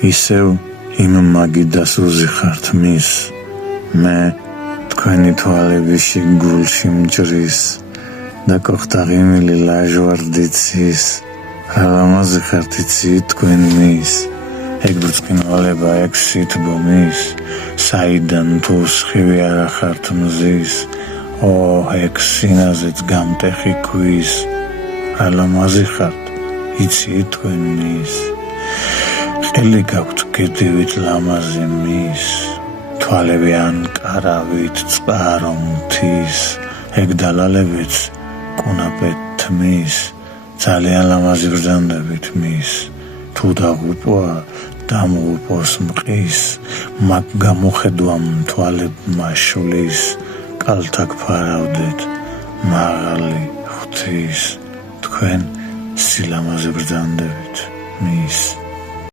ისევ იმ მაგიდას უზიხართ მის, მე თქვენი თვალებიში გულში მჯრის და კოხტაღიმილი ლაჟვარდიცის ალამაზი ხართ იცი თქვენ მის ეგ ბრწყინვალება ეგ სითბო მის საიდან თუ სხივი არა ხართ მზის ო ეგ სინაზეც გამტეხი ქვის ალამაზი ხართ იცი თქვენ მის ყელი გაქვთ გედივით ლამაზი მის თვალები ან კარავით წყარო მთის ეგ დალალებიც კუნაპეთ თმის ძალიან ლამაზი ბრძანდებით მის თუ დაღუპვა დამღუპოს მყის მაგ გამოხედვამ თვალებმა შulis კალთა გფარავდეთ მაღალი ღვთის თქვენ სილამაზე ბრძანდებით მის